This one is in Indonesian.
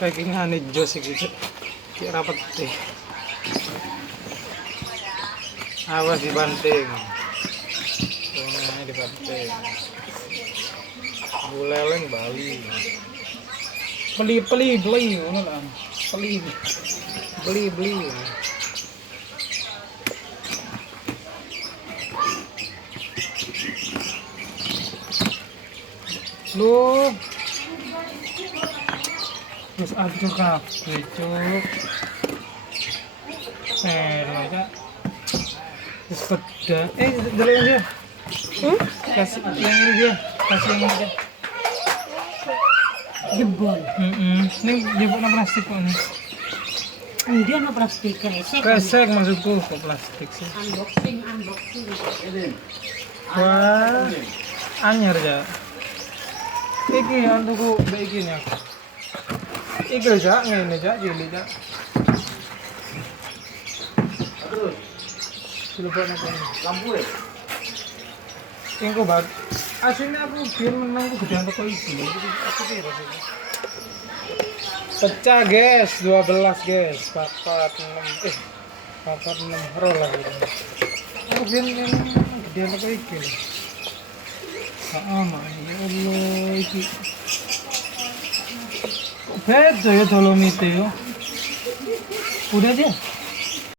Packingan jos gitu. Kayak rapet deh. Awas dibanting. Nah, dibanting. Buleleng Bali. Beli, ngono kan. Beli. Lu terus aduk kafe cuk aja terus peda dulu dia kasih yang ini dia kasih yang ini dia jebol. Ini jebol plastik kok nih Dia no plastik kresek maksudku kok plastik sih unboxing wah anyar ya iki antuku mbek iki nya iki aja ngene aja jeli aja terus telepon apa lampu ya engko bag asline aku biar menang aku gede toko iki aku ki rasane pecah guys 12 guys 46 roll lagi aku biar gede toko iki sama ya Allah iki kok beda ya dolomit ya udah aja